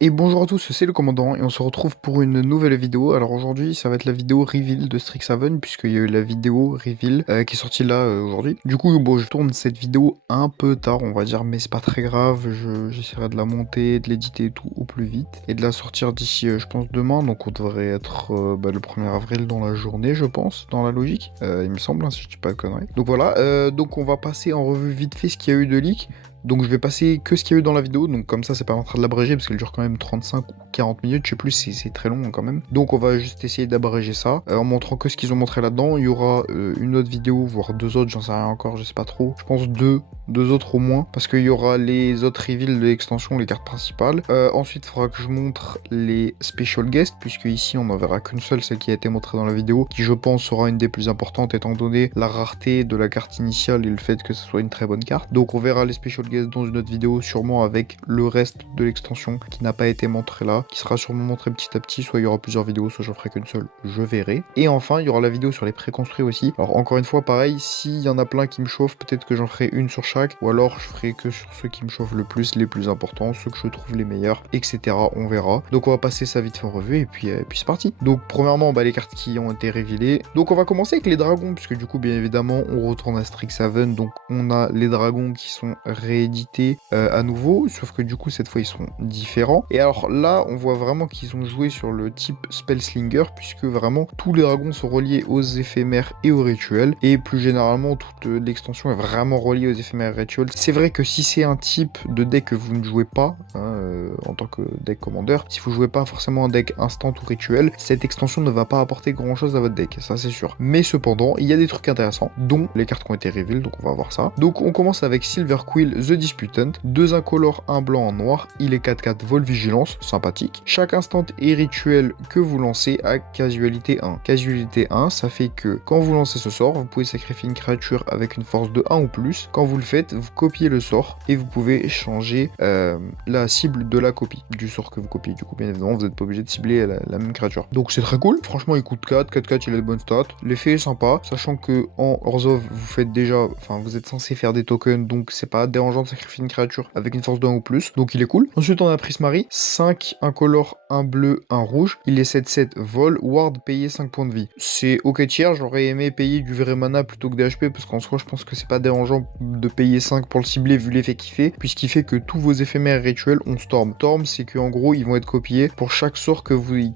Et bonjour à tous, c'est le commandant et on se retrouve pour une nouvelle vidéo. Alors aujourd'hui, ça va être la vidéo reveal de Strixhaven puisqu'il y a eu la vidéo reveal qui est sortie là aujourd'hui. Du coup, bon, je tourne cette vidéo un peu tard, on va dire, mais c'est pas très grave. J'essaierai de la monter, de l'éditer et tout au plus vite et de la sortir d'ici, je pense, demain. Donc on devrait être le 1er avril dans la journée, je pense, dans la logique. Il me semble, hein, si je dis pas de conneries. Donc voilà, donc on va passer en revue vite fait ce qu'il y a eu de leak. Donc je vais passer que ce qu'il y a eu dans la vidéo, donc comme ça pas en train de l'abréger parce qu'elle dure quand même 35 ou 40 minutes, je sais plus, c'est très long quand même. Donc on va juste essayer d'abréger ça, en montrant que ce qu'ils ont montré là-dedans. Il y aura une autre vidéo, voire deux autres, j'en sais rien encore, je sais pas trop. Je pense deux autres au moins, parce qu'il y aura les autres reveals de l'extension, les cartes principales. Ensuite, il faudra que je montre les special guests, puisque ici on n'en verra qu'une seule, celle qui a été montrée dans la vidéo, qui je pense sera une des plus importantes étant donné la rareté de la carte initiale et le fait que ce soit une très bonne carte. Donc on verra les special guests dans une autre vidéo, sûrement avec le reste de l'extension qui n'a pas été montré là, qui sera sûrement montré petit à petit, soit il y aura plusieurs vidéos, soit j'en ferai qu'une seule, je verrai. Et enfin, il y aura la vidéo sur les préconstruits aussi. Alors encore une fois, pareil, s'il y en a plein qui me chauffent, peut-être que j'en ferai une sur chaque, ou alors je ferai que sur ceux qui me chauffent le plus, les plus importants, ceux que je trouve les meilleurs, etc. On verra. Donc on va passer ça vite fait en revue, et puis c'est parti. Donc premièrement, les cartes qui ont été révélées. Donc on va commencer avec les dragons, puisque du coup, bien évidemment, on retourne à Strixhaven, donc on a les dragons qui sont réédités à nouveau, sauf que du coup cette fois ils sont différents. Et alors là on voit vraiment qu'ils ont joué sur le type Spellslinger, puisque vraiment tous les dragons sont reliés aux éphémères et aux rituels, et plus généralement toute l'extension est vraiment reliée aux éphémères et rituels. C'est vrai que si c'est un type de deck que vous ne jouez pas en tant que deck commandeur, si vous jouez pas forcément un deck instant ou rituel, cette extension ne va pas apporter grand chose à votre deck, ça c'est sûr. Mais cependant il y a des trucs intéressants, dont les cartes qui ont été reveal, donc on va voir ça. Donc on commence avec Silver Quill The Disputant, 2 incolores, 1 blanc, 1 noir, il est 4/4 vol vigilance, sympathique. Chaque instant et rituel que vous lancez a casualité 1. Casualité 1, ça fait que quand vous lancez ce sort, vous pouvez sacrifier une créature avec une force de 1 ou plus. Quand vous le faites, vous copiez le sort et vous pouvez changer la cible de la copie du sort que vous copiez. Du coup, bien évidemment, vous n'êtes pas obligé de cibler la même créature. Donc c'est très cool. Franchement, il coûte 4. 4/4, il a de bonnes stats. L'effet est sympa, sachant que en Orzhov, vous faites déjà, enfin, vous êtes censé faire des tokens, donc c'est pas dérangeant de sacrifier une créature avec une force de 1 ou plus. Donc il est cool. Ensuite, on a Prismari, 5 incolore, 1 bleu, 1 rouge. Il est 7/7 vol, ward, payé 5 points de vie. C'est ok tiers, j'aurais aimé payer du vrai mana plutôt que des HP, parce qu'en soi, je pense que c'est pas dérangeant de payer 5 pour le cibler vu l'effet qu'il fait, puisqu'il fait que tous vos éphémères rituels ont Storm. Storm, c'est qu'en gros, ils vont être copiés pour chaque sort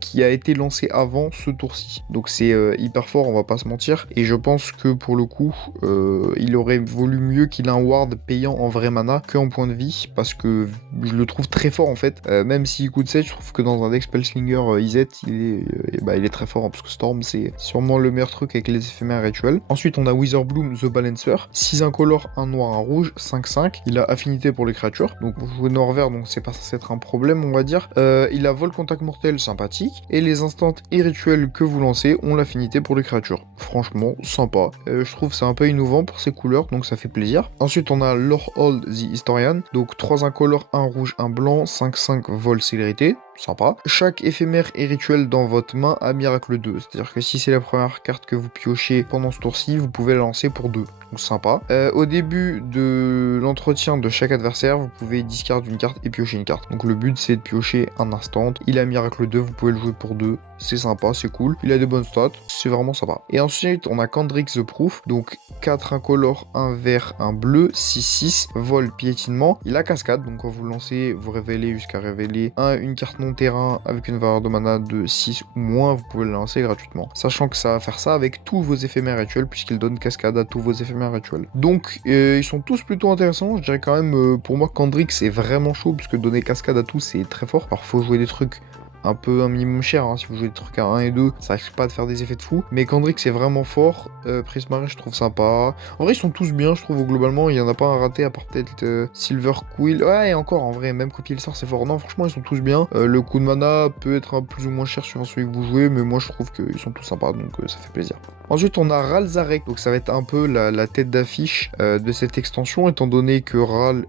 qui a été lancé avant ce tour-ci. Donc c'est hyper fort, on va pas se mentir. Et je pense que pour le coup, il aurait valu mieux qu'il ait un ward payant en vrai mana que en point de vie, parce que je le trouve très fort en fait. Même s'il coûte 7, je trouve que dans un deck Spellslinger IZ, il est très fort, hein, parce que Storm, c'est sûrement le meilleur truc avec les éphémères rituels. Ensuite, on a Witherbloom The Balancer, 6 incolore, 1 noir, 1 rouge, 5/5. Il a affinité pour les créatures, donc vous jouez noir-vert, donc c'est pas censé être un problème, on va dire. Il a vol contact mortel, sympathique, et les instants et rituels que vous lancez ont l'affinité pour les créatures. Franchement, sympa. Je trouve que c'est un peu innovant pour ses couleurs, donc ça fait plaisir. Ensuite, on a Lorehold The Historian, donc 3 incolores, 1 rouge, 1 blanc, 5/5 vol célérité. Sympa. Chaque éphémère et rituel dans votre main a miracle 2. C'est-à-dire que si c'est la première carte que vous piochez pendant ce tour-ci, vous pouvez la lancer pour 2. Donc sympa. Au début de l'entretien de chaque adversaire, vous pouvez discard une carte et piocher une carte. Donc le but c'est de piocher un instant. Il a miracle 2, vous pouvez le jouer pour 2. C'est sympa, c'est cool. Il a des bonnes stats, c'est vraiment sympa. Et ensuite, on a Kandrix The Proof. Donc 4 incolores, 1 vert, 1 bleu, 6/6, vol, piétinement. Il a cascade, donc quand vous le lancez, vous révélez jusqu'à révéler une carte non terrain avec une valeur de mana de 6 ou moins, vous pouvez le lancer gratuitement. Sachant que ça va faire ça avec tous vos éphémères rituels, puisqu'il donne cascade à tous vos éphémères rituels. Donc ils sont tous plutôt intéressants. Je dirais quand même, pour moi, Kandrix est vraiment chaud, puisque donner cascade à tous, c'est très fort. Alors faut jouer des trucs un minimum cher, hein. Si vous jouez des trucs à 1 et 2, ça risque pas de faire des effets de fou. Mais Kandrix est vraiment fort. Prismari, je trouve sympa. En vrai, ils sont tous bien, je trouve, globalement. Il y en a pas un raté, à part peut-être Silver Quill. Ouais, et encore, en vrai, même copier le sort, c'est fort. Non, franchement, ils sont tous bien. Le coût de mana peut être un plus ou moins cher sur celui que vous jouez, mais moi, je trouve qu'ils sont tous sympas, donc ça fait plaisir. Ensuite, on a Ralzarek, donc ça va être un peu la tête d'affiche de cette extension, étant donné que Ral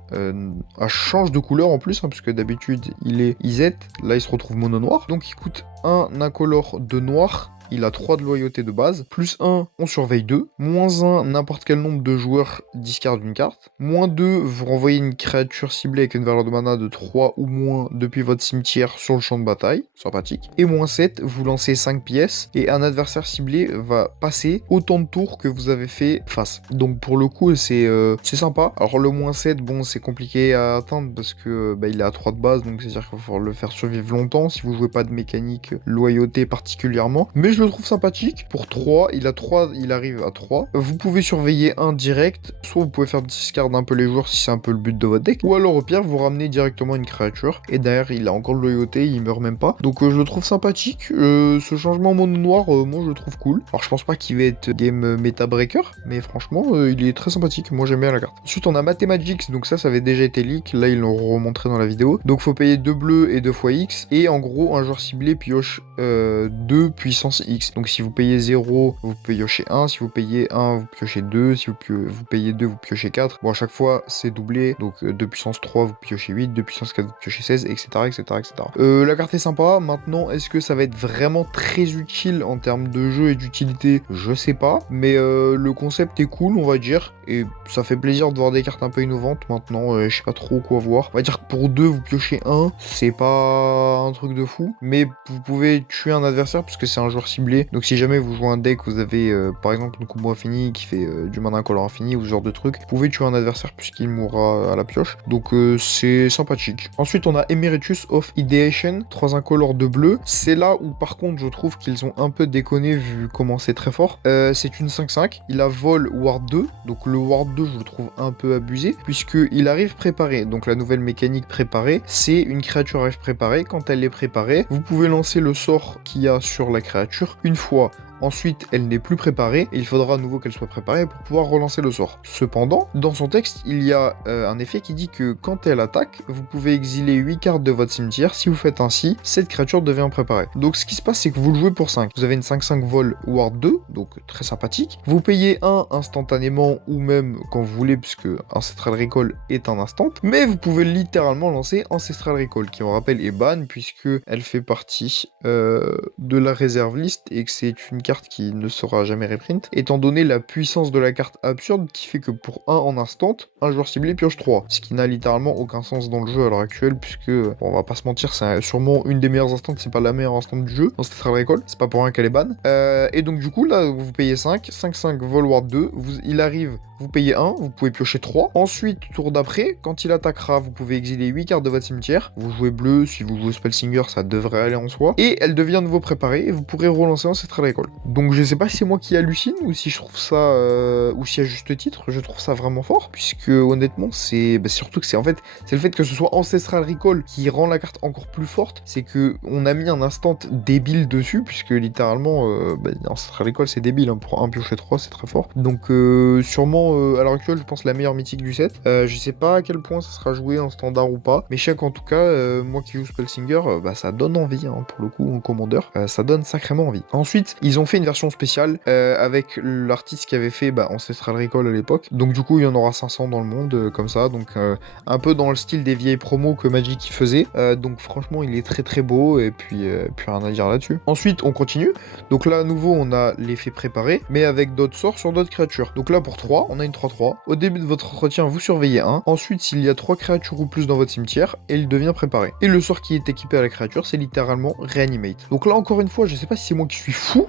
change de couleur en plus, hein, puisque d'habitude il est IZ, là il se retrouve mono noir, donc il coûte un incolore de noir, il a 3 de loyauté de base, plus 1, on surveille 2, moins 1, n'importe quel nombre de joueurs discardent une carte, moins 2, vous renvoyez une créature ciblée avec une valeur de mana de 3 ou moins depuis votre cimetière sur le champ de bataille, sympathique, et moins 7, vous lancez 5 pièces, et un adversaire ciblé va passer autant de tours que vous avez fait face. Donc pour le coup, c'est sympa. Alors le moins 7, bon, c'est compliqué à atteindre parce que il est à 3 de base, donc c'est-à-dire qu'il va falloir le faire survivre longtemps si vous jouez pas de mécanique loyauté particulièrement. Mais je le trouve sympathique. Pour 3, il arrive à 3. Vous pouvez surveiller un direct, soit vous pouvez faire discard un peu les joueurs si c'est un peu le but de votre deck, ou alors au pire, vous ramenez directement une créature, et derrière, il a encore de loyauté, il meurt même pas. Donc je le trouve sympathique. Ce changement mono noir, moi je le trouve cool. Alors je pense pas qu'il va être game meta breaker, mais franchement, il est très sympathique. Moi j'aime bien la carte. Ensuite, on a Mathematics, donc ça avait déjà été leak. Là, ils l'ont remontré dans la vidéo. Donc faut payer 2 bleus et 2 fois X, et en gros, un joueur ciblé pioche 2 puissance X. Donc si vous payez 0, vous piochez 1. Si vous payez 1, vous piochez 2. Si vous payez 2, vous piochez 4. Bon, à chaque fois, c'est doublé. Donc 2 puissance 3, vous piochez 8. 2 puissance 4, vous piochez 16, etc. etc., etc. La carte est sympa. Maintenant, est-ce que ça va être vraiment très utile en termes de jeu et d'utilité? Je sais pas. Mais le concept est cool, on va dire. Et ça fait plaisir de voir des cartes un peu innovantes. Maintenant, je sais pas trop quoi voir. On va dire que pour 2, vous piochez 1. C'est pas un truc de fou. Mais vous pouvez tuer un adversaire parce que c'est un joueur ciblé. Donc si jamais vous jouez un deck, vous avez par exemple une combo infinie qui fait du mana incolore infini ou ce genre de truc, vous pouvez tuer un adversaire puisqu'il mourra à la pioche. Donc c'est sympathique. Ensuite, on a Emeritus of Ideation, 3 incolores de bleu. C'est là où par contre je trouve qu'ils ont un peu déconné vu comment c'est très fort. C'est une 5/5. Il a vol Ward 2. Donc le Ward 2, je le trouve un peu abusé puisqu'il arrive préparé. Donc la nouvelle mécanique préparée, c'est une créature arrive préparée. Quand elle est préparée, vous pouvez lancer le sort qu'il y a sur la créature une fois. Ensuite, elle n'est plus préparée et il faudra à nouveau qu'elle soit préparée pour pouvoir relancer le sort. Cependant, dans son texte, il y a un effet qui dit que quand elle attaque, vous pouvez exiler 8 cartes de votre cimetière. Si vous faites ainsi, cette créature devient préparée. Donc ce qui se passe, c'est que vous le jouez pour 5. Vous avez une 5/5 vol Ward 2, donc très sympathique. Vous payez 1 instantanément ou même quand vous voulez, puisque Ancestral Recall est un instant. Mais vous pouvez littéralement lancer Ancestral Recall, qui on rappelle est ban, puisque elle fait partie de la réserve list et que c'est une carte qui ne sera jamais reprint, étant donné la puissance de la carte absurde qui fait que pour 1 en instant, un joueur ciblé pioche 3, ce qui n'a littéralement aucun sens dans le jeu à l'heure actuelle, puisque, bon, on va pas se mentir, c'est sûrement une des meilleures instants, c'est pas la meilleure instant du jeu, dans Ancestral Recall, c'est pas pour rien qu'elle est ban. Et donc du coup, là, vous payez 5, 5/5 Vol Ward 2, il arrive, vous payez 1, vous pouvez piocher 3. Ensuite, tour d'après, quand il attaquera, vous pouvez exiler 8 cartes de votre cimetière, vous jouez bleu, si vous jouez Spellsinger, ça devrait aller en soi, et elle devient à nouveau préparée, et vous pourrez relancer Ancestral Recall. Donc je sais pas si c'est moi qui hallucine ou si je trouve ça, ou si à juste titre, je trouve ça vraiment fort, puisque honnêtement c'est surtout que c'est en fait c'est le fait que ce soit Ancestral Recall qui rend la carte encore plus forte, c'est que on a mis un instant débile dessus, puisque littéralement Ancestral Recall c'est débile, hein, pour un piocher 3 c'est très fort. Donc sûrement à l'heure actuelle je pense la meilleure mythique du set. Je sais pas à quel point ça sera joué en standard ou pas, mais je sais qu'en tout cas moi qui joue Spellsinger, ça donne envie, hein, pour le coup en commandeur, ça donne sacrément envie. Ensuite ils ont fait une version spéciale avec l'artiste qui avait fait Ancestral Recall à l'époque. Donc du coup, il y en aura 500 dans le monde, comme ça. Donc un peu dans le style des vieilles promos que Magic faisait. Donc franchement, il est très très beau et puis rien à dire là-dessus. Ensuite, on continue. Donc là, à nouveau, on a l'effet préparé, mais avec d'autres sorts sur d'autres créatures. Donc là, pour 3, on a une 3/3. Au début de votre entretien, vous surveillez 1. Ensuite, s'il y a 3 créatures ou plus dans votre cimetière, il devient préparé. Et le sort qui est équipé à la créature, c'est littéralement Reanimate. Donc là, encore une fois, je sais pas si c'est moi qui suis fou,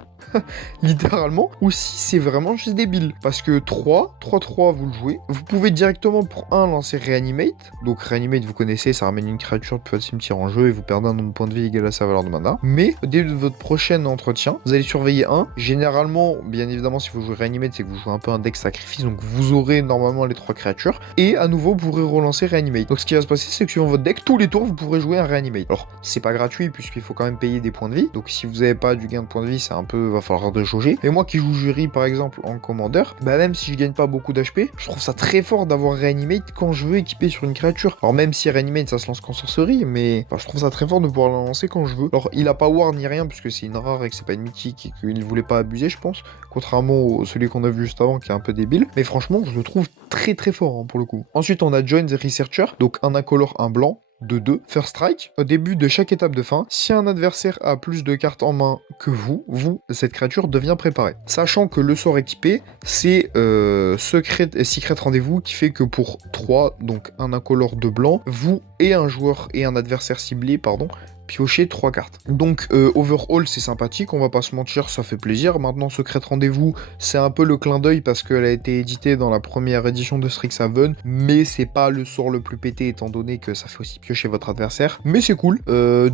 littéralement, ou si c'est vraiment juste débile. Parce que 3/3, vous le jouez. Vous pouvez directement pour 1 lancer Reanimate. Donc Reanimate, vous connaissez, ça ramène une créature depuis votre cimetière en jeu et vous perdez un nombre de points de vie égal à sa valeur de mana. Mais au début de votre prochain entretien, vous allez surveiller 1. Généralement, bien évidemment, si vous jouez Reanimate, c'est que vous jouez un peu un deck sacrifice, donc vous aurez normalement les 3 créatures. Et à nouveau, vous pourrez relancer Reanimate. Donc ce qui va se passer, c'est que suivant votre deck, tous les tours, vous pourrez jouer un Reanimate. Alors, c'est pas gratuit puisqu'il faut quand même payer des points de vie. Donc si vous n'avez pas du gain de points de vie, c'est un peu, va falloir de jauger. Et moi qui joue jury par exemple en commandeur, même si je gagne pas beaucoup d'HP, je trouve ça très fort d'avoir Reanimate quand je veux équiper sur une créature. Alors même si Reanimate ça se lance qu'en sorcerie, mais je trouve ça très fort de pouvoir la lancer quand je veux. Alors il a pas war ni rien puisque c'est une rare et que c'est pas une mythique et qu'il voulait pas abuser, je pense, contrairement à celui qu'on a vu juste avant qui est un peu débile. Mais franchement, je le trouve très très fort, hein, pour le coup. Ensuite on a Join the Researcher, donc un incolore, un blanc. de 2. First strike, au début de chaque étape de fin, si un adversaire a plus de cartes en main que cette créature devient préparée. Sachant que le sort équipé, c'est Secret Rendez-vous qui fait que pour 3, donc un incolore de blanc, vous et un joueur et un adversaire ciblé, pardon, piocher 3 cartes. Donc overall c'est sympathique, on va pas se mentir, ça fait plaisir. Maintenant Secret Rendez-vous, c'est un peu le clin d'œil parce qu'elle a été éditée dans la première édition de Strixhaven, mais c'est pas le sort le plus pété étant donné que ça fait aussi piocher votre adversaire. Mais c'est cool. 2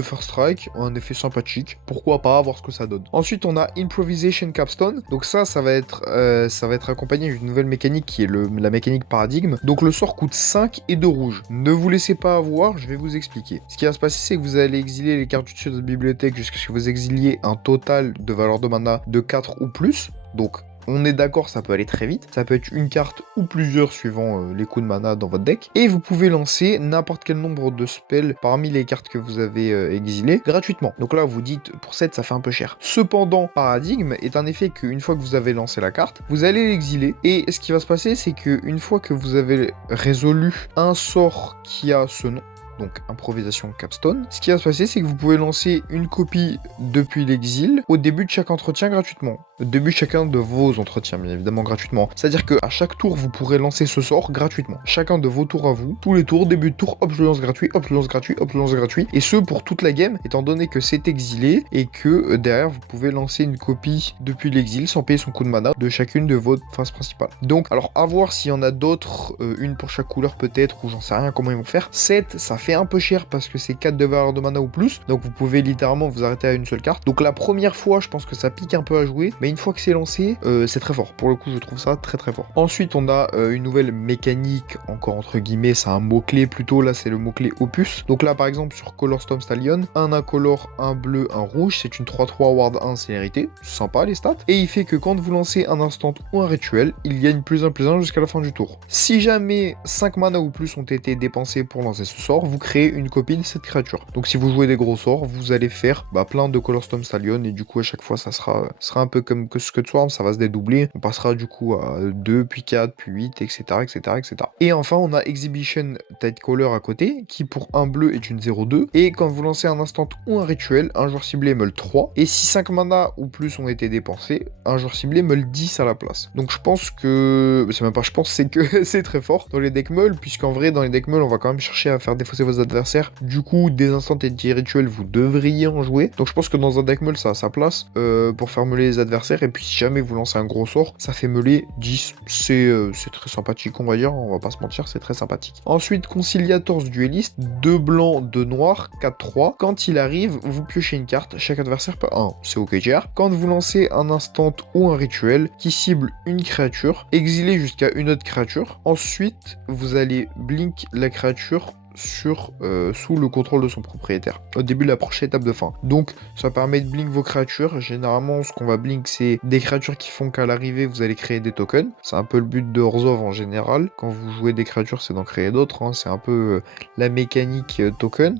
First Strike, un effet sympathique. Pourquoi pas, voir ce que ça donne. Ensuite on a Improvisation Capstone. Donc ça va être accompagné d'une nouvelle mécanique qui est la mécanique paradigme. Donc le sort coûte 5 et 2 rouges. Ne vous laissez pas avoir, je vais vous expliquer. Ce qui va se passer, c'est que vous allez exiler les cartes du dessus de votre bibliothèque jusqu'à ce que vous exiliez un total de valeur de mana de 4 ou plus. Donc on est d'accord, ça peut aller très vite. Ça peut être une carte ou plusieurs suivant les coups de mana dans votre deck. Et vous pouvez lancer n'importe quel nombre de spells parmi les cartes que vous avez exilées gratuitement. Donc là, vous dites, pour 7, ça fait un peu cher. Cependant, Paradigme est un effet qu'une fois que vous avez lancé la carte, vous allez l'exiler. Et ce qui va se passer, c'est qu'une fois que vous avez résolu un sort qui a ce nom, donc improvisation capstone. Ce qui va se passer, c'est que vous pouvez lancer une copie depuis l'exil au début de chaque entretien gratuitement. Au début de chacun de vos entretiens, bien évidemment gratuitement. C'est-à-dire qu'à chaque tour, vous pourrez lancer ce sort gratuitement. Chacun de vos tours à vous, tous les tours, début de tour, hop, je lance gratuit, hop, je lance gratuit, hop, je lance gratuit. Et ce, pour toute la game, étant donné que c'est exilé et que derrière, vous pouvez lancer une copie depuis l'exil sans payer son coup de mana de chacune de vos phases principales. Donc, alors, à voir s'il y en a d'autres, une pour chaque couleur peut-être, ou j'en sais rien comment ils vont faire. 7, ça fait un peu cher parce que c'est 4 de valeur de mana ou plus, donc vous pouvez littéralement vous arrêter à une seule carte. Donc la première fois, je pense que ça pique un peu à jouer, mais une fois que c'est lancé, c'est très fort. Pour le coup, je trouve ça très très fort. Ensuite, on a une nouvelle mécanique, encore entre guillemets, c'est un mot-clé plutôt, là c'est le mot-clé opus. Donc là, par exemple, sur Color Storm Stallion, un incolore, un bleu, un rouge, c'est une 3-3 ward 1 célérité, sympa les stats, et il fait que quand vous lancez un instant ou un rituel, il gagne +1/+1 jusqu'à la fin du tour. Si jamais 5 mana ou plus ont été dépensés pour lancer ce sort, vous créez une copie de cette créature. Donc si vous jouez des gros sorts, vous allez faire plein de Color Storm Stallion et du coup à chaque fois ça sera un peu comme que Scud Swarm, ça va se dédoubler. On passera du coup à 2, puis 4, puis 8, etc. etc. etc. Et enfin on a Exhibition Tidecaller à côté qui pour un bleu est une 0-2 et quand vous lancez un instant ou un rituel, un joueur ciblé meule 3 et si 5 mana ou plus ont été dépensés, un joueur ciblé meule 10 à la place. Donc je pense que... c'est même pas je pense, c'est que c'est très fort dans les decks meul puisqu'en vrai dans les decks meul on va quand même chercher à faire défausser vos adversaires. Du coup, des instants et des rituels, vous devriez en jouer. Donc je pense que dans un deck meul, ça a sa place pour faire meuler les adversaires. Et puis si jamais vous lancez un gros sort, ça fait meuler 10. C'est très sympathique, on va dire. On va pas se mentir, c'est très sympathique. Ensuite, Conciliators Duelist, 2 blancs, 2 noirs, 4-3. Quand il arrive, vous piochez une carte. Chaque adversaire peut 1. C'est OKGR. Quand vous lancez un instant ou un rituel qui cible une créature, exilez jusqu'à une autre créature. Ensuite, vous allez blink la créature sous le contrôle de son propriétaire au début de la prochaine étape de fin. Donc ça permet de blink vos créatures. Généralement ce qu'on va blink c'est des créatures qui font qu'à l'arrivée vous allez créer des tokens. C'est un peu le but de Orzhov en général. Quand vous jouez des créatures c'est d'en créer d'autres. C'est un peu la mécanique token.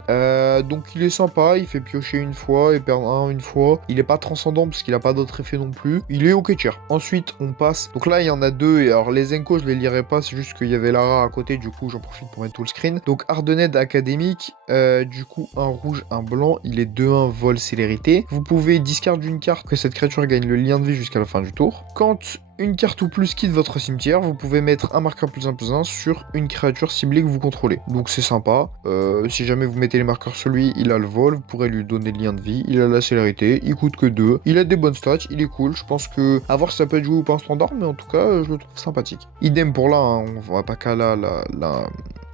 Donc il est sympa, il fait piocher une fois et perdre un une fois. Il est pas transcendant parce qu'il a pas d'autres effets non plus. Il est ok tier. Ensuite on passe. Donc là il y en a deux et alors les Enko je les lirai pas, c'est juste qu'il y avait Lara à côté, du coup j'en profite pour mettre tout le screen. Donc Ardened académique, du coup un rouge, un blanc, il est 2-1 vol célérité. Vous pouvez discard d'une carte que cette créature gagne le lien de vie jusqu'à la fin du tour. Quand une carte ou plus quitte votre cimetière, vous pouvez mettre un marqueur +1/+1 sur une créature ciblée que vous contrôlez. Donc c'est sympa. Si jamais vous mettez les marqueurs sur lui, il a le vol, vous pourrez lui donner le lien de vie, il a la célérité, il coûte que 2, il a des bonnes stats, il est cool. Je pense que, à voir si ça peut être joué ou pas en standard, mais en tout cas, je le trouve sympathique. Idem pour là, on va pas qu'à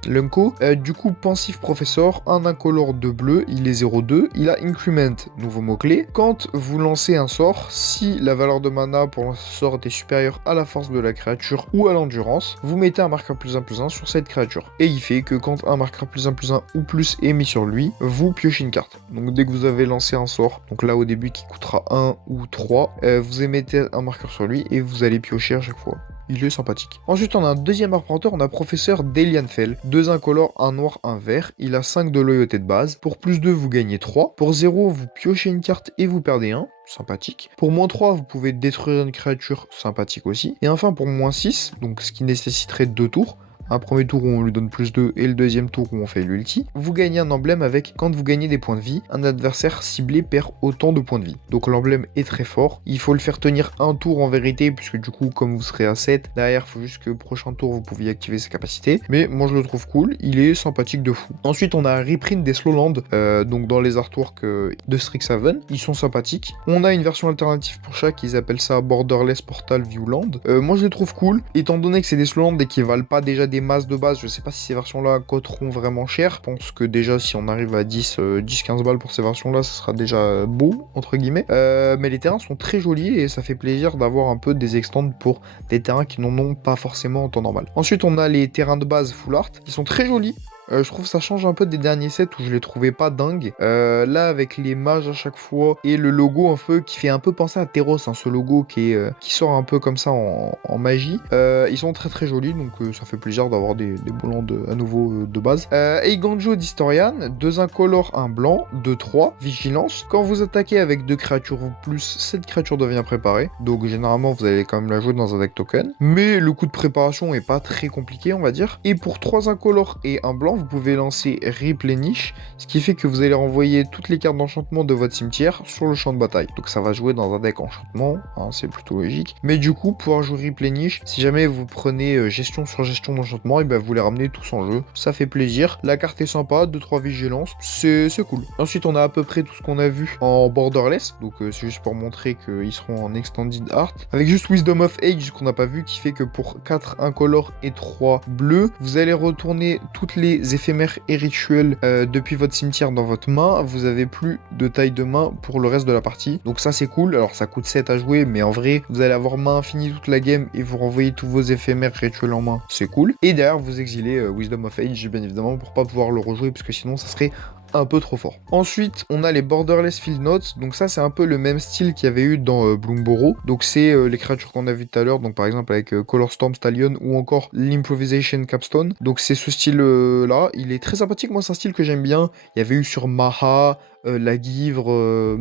l'Unco. Du coup, Pensif Professeur, un incolore de bleu, il est 0-2, il a Increment, nouveau mot-clé. Quand vous lancez un sort, si la valeur de mana pour lancer ce sort était supérieure à la force de la créature ou à l'endurance, vous mettez un marqueur +1/+1 sur cette créature. Et il fait que quand un marqueur +1/+1 ou plus est mis sur lui, vous piochez une carte. Donc dès que vous avez lancé un sort, donc là au début qui coûtera 1 ou 3, vous émettez un marqueur sur lui et vous allez piocher à chaque fois. Il est sympathique. Ensuite, on a un deuxième arpenteur, on a Professeur Delianfell. 2 incolores, un noir, un vert. Il a 5 de loyauté de base. Pour +2, vous gagnez 3. Pour 0, vous piochez une carte et vous perdez 1. Sympathique. Pour -3, vous pouvez détruire une créature. Sympathique aussi. Et enfin, pour -6, donc ce qui nécessiterait 2 tours, Un premier tour où on lui donne plus 2 et le deuxième tour où on fait l'ulti. Vous gagnez un emblème avec quand vous gagnez des points de vie, un adversaire ciblé perd autant de points de vie. Donc l'emblème est très fort. Il faut le faire tenir un tour en vérité, puisque du coup, comme vous serez à 7, derrière, il faut juste que prochain tour, vous pouviez activer ses capacités. Mais moi, je le trouve cool. Il est sympathique de fou. Ensuite, on a un reprint des Slowlands, donc dans les artworks de Strixhaven. Ils sont sympathiques. On a une version alternative pour chaque, ils appellent ça Borderless Portal Viewland. Moi, je les trouve cool. Étant donné que c'est des Slowlands et qu'ils valent pas déjà des masses de base, je sais pas si ces versions-là coûteront vraiment cher. Je pense que déjà, si on arrive à 10-15 balles pour ces versions-là, ce sera déjà beau, entre guillemets. Mais les terrains sont très jolis et ça fait plaisir d'avoir un peu des extends pour des terrains qui n'en ont pas forcément en temps normal. Ensuite, on a les terrains de base full art qui sont très jolis. Je trouve que ça change un peu des derniers sets où je les trouvais pas dingues. Là, avec les mages à chaque fois et le logo un peu qui fait un peu penser à Teros, hein, ce logo qui sort un peu comme ça en magie. Ils sont très très jolis, donc ça fait plaisir d'avoir des boulons à nouveau de base. Eiganjo d'Historian, 2 incolores, 1 blanc, 2-3, vigilance. Quand vous attaquez avec 2 créatures ou plus, cette créature devient préparée. Donc généralement, vous allez quand même la jouer dans un deck token. Mais le coup de préparation est pas très compliqué, on va dire. Et pour 3 incolores et 1 blanc, vous pouvez lancer Replenish, ce qui fait que vous allez renvoyer toutes les cartes d'enchantement de votre cimetière sur le champ de bataille. Donc ça va jouer dans un deck enchantement, hein, c'est plutôt logique. Mais du coup, pouvoir jouer Replenish, si jamais vous prenez gestion sur gestion d'enchantement, et ben vous les ramenez tous en jeu. Ça fait plaisir. La carte est sympa, 2-3 vigilance, c'est cool. Ensuite, on a à peu près tout ce qu'on a vu en borderless, donc c'est juste pour montrer qu'ils seront en extended art. Avec juste Wisdom of Age qu'on n'a pas vu, qui fait que pour 4 incolores et 3 bleus, vous allez retourner toutes les éphémères et rituels depuis votre cimetière dans votre main. Vous avez plus de taille de main pour le reste de la partie. Donc ça c'est cool. Alors ça coûte 7 à jouer, mais en vrai, vous allez avoir main infinie toute la game et vous renvoyez tous vos éphémères rituels en main. C'est cool. Et derrière, vous exilez Wisdom of Age, bien évidemment, pour pas pouvoir le rejouer, parce que sinon ça serait un peu trop fort. Ensuite, on a les Borderless Field Notes. Donc ça, c'est un peu le même style qu'il y avait eu dans Bloomborough. Donc c'est les créatures qu'on a vues tout à l'heure. Donc par exemple avec Color Storm Stallion ou encore l'Improvisation Capstone. Donc c'est ce style là. Il est très sympathique. Moi, c'est un style que j'aime bien. Il y avait eu sur Maha, la Guivre,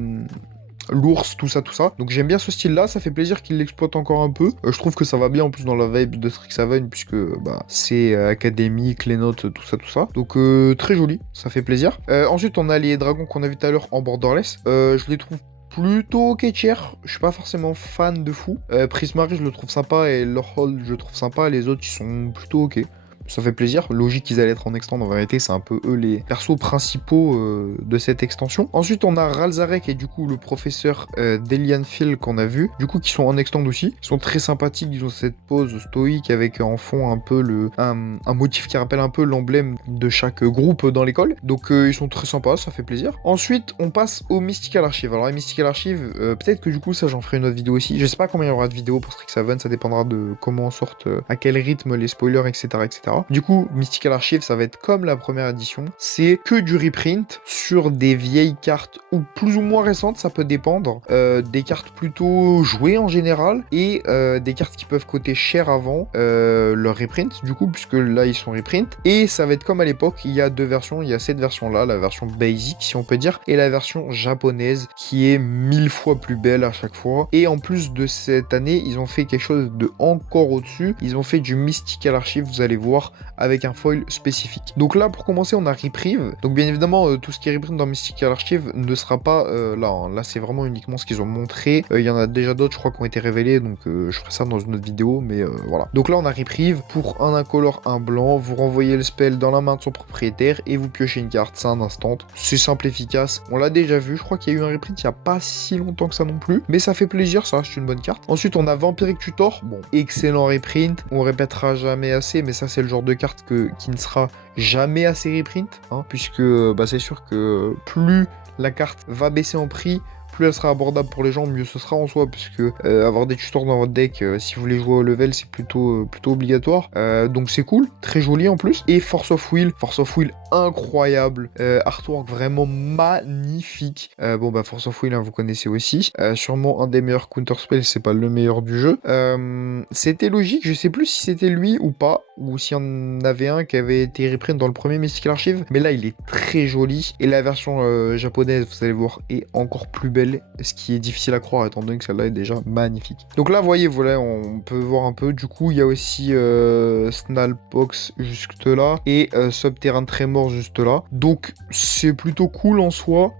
l'ours, tout ça, tout ça. Donc j'aime bien ce style-là, ça fait plaisir qu'il l'exploite encore un peu. Je trouve que ça va bien en plus dans la vibe de Strixhaven, puisque bah, c'est académique, les notes, tout ça, tout ça. Donc très joli, ça fait plaisir. Ensuite, on a les dragons qu'on a vu tout à l'heure en borderless. Je les trouve plutôt ok cher, je suis pas forcément fan de fou. Prismari je le trouve sympa et Lorehold je le trouve sympa, les autres ils sont plutôt ok. Ça fait plaisir, logique qu'ils allaient être en extend, en vérité c'est un peu eux les persos principaux de cette extension. Ensuite on a Ralzarek et du coup le professeur Delian Phil qu'on a vu, du coup qui sont en extend aussi. Ils sont très sympathiques, ils ont cette pose stoïque avec en fond un peu un motif qui rappelle un peu l'emblème de chaque groupe dans l'école. Donc ils sont très sympas, ça fait plaisir. Ensuite on passe au Mystical Archive. Alors les Mystical Archive, peut-être que du coup ça j'en ferai une autre vidéo aussi. Je sais pas combien il y aura de vidéos pour Strixhaven, ça dépendra de comment sortent, à quel rythme les spoilers, etc. etc. Du coup, Mystical Archive, ça va être comme la première édition. C'est que du reprint sur des vieilles cartes ou plus ou moins récentes, ça peut dépendre. Des cartes plutôt jouées en général et des cartes qui peuvent coûter cher avant leur reprint, du coup, puisque là ils sont reprint. Et ça va être comme à l'époque, il y a 2 versions. Il y a cette version-là, la version basic, si on peut dire, et la version japonaise qui est 1000 fois plus belle à chaque fois. Et en plus de cette année, ils ont fait quelque chose de encore au-dessus. Ils ont fait du Mystical Archive, vous allez voir, avec un foil spécifique. Donc là, pour commencer, on a Reprieve. Donc bien évidemment, tout ce qui est reprint dans Mystical Archive ne sera pas là. Hein. Là, c'est vraiment uniquement ce qu'ils ont montré. Il y en a déjà d'autres, je crois, qui ont été révélés. Donc je ferai ça dans une autre vidéo, mais voilà. Donc là, on a Reprieve. Pour un incolore, un blanc, vous renvoyez le spell dans la main de son propriétaire et vous piochez une carte. C'est un instant. C'est simple, efficace. On l'a déjà vu. Je crois qu'il y a eu un reprint il n'y a pas si longtemps que ça non plus. Mais ça fait plaisir, ça reste une bonne carte. Ensuite, on a Vampiric Tutor. Bon, excellent reprint. On répétera jamais assez, mais ça, c'est le genre de carte qui ne sera jamais assez reprint, hein, puisque bah, c'est sûr que plus la carte va baisser en prix, plus elle sera abordable pour les gens, mieux ce sera en soi, puisque avoir des tutors dans votre deck, si vous voulez jouer au level, c'est plutôt obligatoire. Donc c'est cool, très joli en plus. Et Force of Will incroyable, artwork vraiment magnifique. Bon bah Force of Will, hein, vous connaissez aussi. Sûrement un des meilleurs counterspells, c'est pas le meilleur du jeu. C'était logique, je sais plus si c'était lui ou pas, ou s'il y en avait un qui avait été reprint dans le premier Mystical Archive, mais là il est très joli. Et la version japonaise, vous allez voir, est encore plus belle. belle, ce qui est difficile à croire étant donné que celle-là est déjà magnifique. Donc là, vous voyez, voilà, on peut voir un peu. Du coup, il y a aussi Snalpox juste là et Subterranean Tremor juste là. Donc, c'est plutôt cool en soi.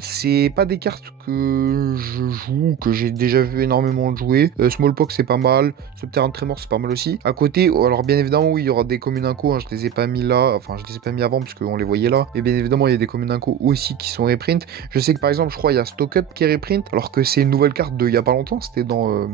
C'est pas des cartes que je joue, que j'ai déjà vu énormément jouer. Smallpox, c'est pas mal. Subterranean Tremor, c'est pas mal aussi. À côté, alors bien évidemment, oui, il y aura des communes inco. Hein, je les ai pas mis là. Enfin, je les ai pas mis avant parce qu'on les voyait là. Et bien évidemment, il y a des communes inco aussi qui sont reprint. Je sais que par exemple, je crois il y a Stock Up qui est reprint, alors que c'est une nouvelle carte de il y a pas longtemps. C'était dans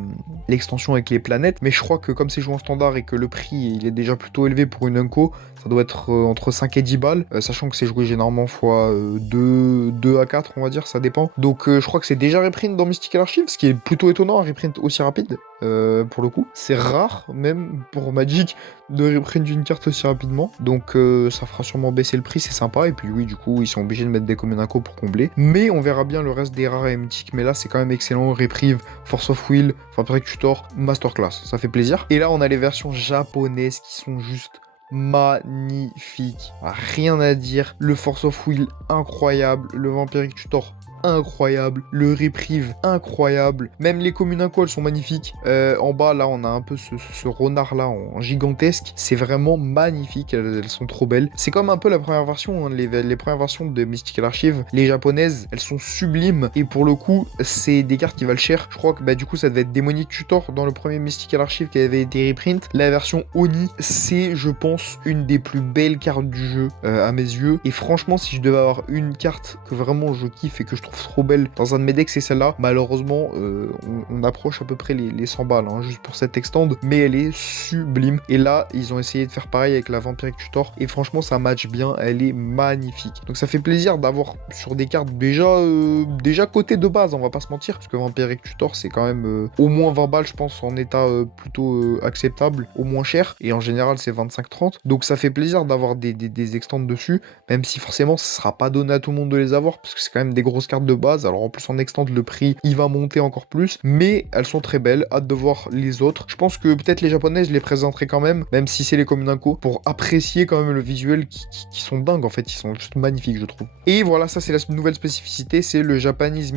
l'extension avec les planètes. Mais je crois que comme c'est joué en standard et que le prix il est déjà plutôt élevé pour une inco, ça doit être entre 5 et 10 balles, sachant que c'est joué généralement fois 2 à 4, on va dire, ça dépend. Donc je crois que c'est déjà reprint dans Mystical Archive, ce qui est plutôt étonnant, un reprint aussi rapide, pour le coup. C'est rare, même pour Magic, de reprint d'une carte aussi rapidement. Donc ça fera sûrement baisser le prix, c'est sympa. Et puis oui, du coup, ils sont obligés de mettre des communes inco pour combler. Mais on verra bien le reste des rares et mythiques. Mais là, c'est quand même excellent. Reprieve, Force of Will, Vampiric Tutor, Masterclass. Ça fait plaisir. Et là, on a les versions japonaises qui sont juste magnifique, rien à dire. Le Force of Will incroyable, le Vampiric Tutor incroyable, le Reprieve incroyable, même les communes inco elles sont magnifiques. En bas là on a un peu ce renard là en gigantesque, c'est vraiment magnifique, elles sont trop belles. C'est comme un peu la première version, hein, les premières versions de Mystical Archive, les japonaises elles sont sublimes et pour le coup c'est des cartes qui valent cher. Je crois que bah, du coup ça devait être Demonic Tutor dans le premier Mystical Archive qui avait été reprint. La version Oni c'est je pense une des plus belles cartes du jeu à mes yeux, et franchement si je devais avoir une carte que vraiment je kiffe et que je trouve trop belle dans un de mes decks, c'est celle-là. Malheureusement on approche à peu près les 100 balles hein, juste pour cette extend, mais elle est sublime. Et là ils ont essayé de faire pareil avec la Vampiric Tutor et franchement ça match bien, elle est magnifique. Donc ça fait plaisir d'avoir sur des cartes déjà cotées de base, on va pas se mentir, parce que Vampiric Tutor c'est quand même au moins 20 balles je pense, en état plutôt acceptable, au moins cher, et en général c'est 25-30. Donc ça fait plaisir d'avoir des extends dessus, même si forcément ce sera pas donné à tout le monde de les avoir, parce que c'est quand même des grosses cartes de base. Alors en plus en extend le prix il va monter encore plus, mais elles sont très belles, hâte de voir les autres. Je pense que peut-être les japonaises je les présenterai quand même si c'est les communes inco, pour apprécier quand même le visuel qui sont dingues en fait, ils sont juste magnifiques je trouve. Et voilà, ça c'est la nouvelle spécificité, c'est le Japanese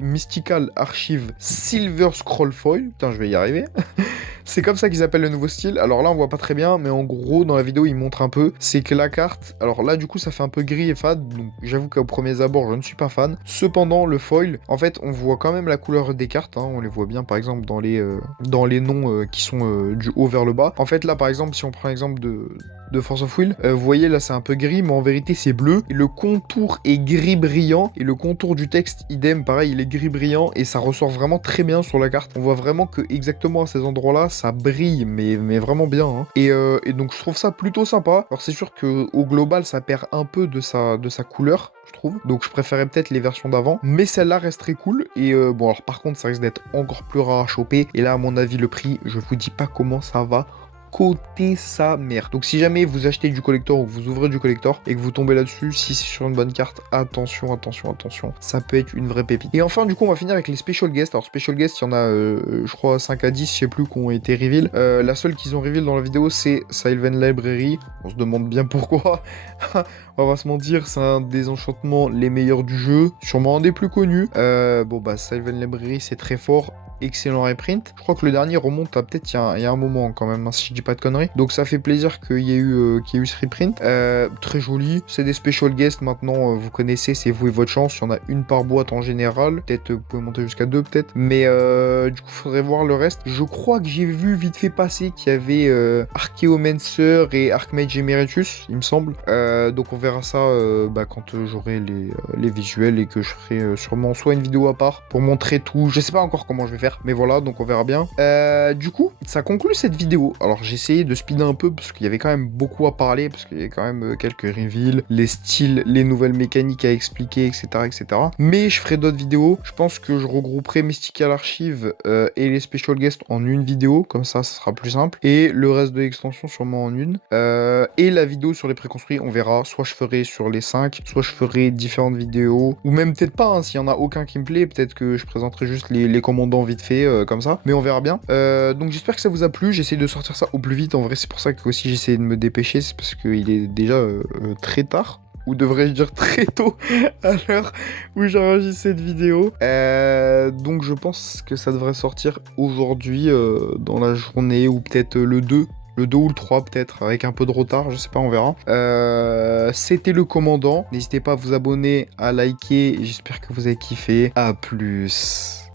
Mystical Archive Silver Scroll Foil. Putain, je vais y arriver. C'est comme ça qu'ils appellent le nouveau style. Alors là, on voit pas très bien, mais en gros, dans la vidéo, ils montrent un peu. C'est que la carte... Alors là, du coup, ça fait un peu gris et fade. Donc j'avoue qu'au premier abord, je ne suis pas fan. Cependant, le foil, en fait, on voit quand même la couleur des cartes. Hein. On les voit bien, par exemple, dans les noms qui sont du haut vers le bas. En fait, là, par exemple, si on prend l'exemple de Force of Will, vous voyez, là, c'est un peu gris, mais en vérité, c'est bleu. Et le contour est gris brillant. Et le contour du texte, idem, pareil, il est gris brillant. Et ça ressort vraiment très bien sur la carte. On voit vraiment que exactement à ces endroits-là, ça brille, mais vraiment bien. Hein. Et donc, je trouve ça plutôt sympa. Alors, c'est sûr qu'au global, ça perd un peu de sa couleur, je trouve. Donc, je préférais peut-être les versions d'avant. Mais celle-là reste très cool. Et bon, alors, par contre, ça risque d'être encore plus rare à choper. Et là, à mon avis, le prix, je vous dis pas comment ça va côté sa mère. Donc si jamais vous achetez du collector ou que vous ouvrez du collector et que vous tombez là-dessus, si c'est sur une bonne carte, attention, ça peut être une vraie pépite. Et enfin du coup on va finir avec les special guests. Alors special guests, il y en a je crois 5 à 10, je sais plus, qui ont été reveal. La seule qu'ils ont reveal dans la vidéo c'est Sylvan Library. On se demande bien pourquoi. On va pas se mentir, c'est un des enchantements les meilleurs du jeu, sûrement un des plus connus. Bon bah Sylvan Library c'est très fort. Excellent reprint. Je crois que le dernier remonte à peut-être il y a un moment quand même, hein, si je dis pas de conneries. Donc ça fait plaisir qu'il y ait eu ce reprint. Très joli. C'est des special guests maintenant, vous connaissez, c'est vous et votre chance. Il y en a une par boîte en général. Peut-être vous pouvez monter jusqu'à 2 peut-être. Mais du coup, faudrait voir le reste. Je crois que j'ai vu vite fait passer qu'il y avait Archaeomancer et Archmage Emeritus, il me semble. Donc on verra ça quand j'aurai les visuels et que je ferai sûrement soit une vidéo à part pour montrer tout. Je sais pas encore comment je vais faire. Mais voilà, donc on verra bien. Du coup, ça conclut cette vidéo. Alors j'ai essayé de speeder un peu parce qu'il y avait quand même beaucoup à parler, parce qu'il y avait quand même quelques reveals, les styles, les nouvelles mécaniques à expliquer, etc. etc. Mais je ferai d'autres vidéos. Je pense que je regrouperai Mystical Archive et les special guests en une vidéo, comme ça sera plus simple. Et le reste de l'extension sûrement en une. Et la vidéo sur les préconstruits, on verra. Soit je ferai sur les 5, soit je ferai différentes vidéos, ou même peut-être pas, hein, s'il y en a aucun qui me plaît, peut-être que je présenterai juste les commandants vite fait comme ça, mais on verra bien. Donc j'espère que ça vous a plu, j'essaie de sortir ça au plus vite, en vrai c'est pour ça que aussi j'essaie de me dépêcher, c'est parce qu'il est déjà très tard. ou devrais-je dire très tôt, à l'heure où j'enregistre cette vidéo. Donc je pense que ça devrait sortir aujourd'hui, dans la journée, ou peut-être le 2. Le 2 ou le 3 peut-être, avec un peu de retard, je sais pas, on verra. C'était le commandant. N'hésitez pas à vous abonner, à liker. J'espère que vous avez kiffé. À plus.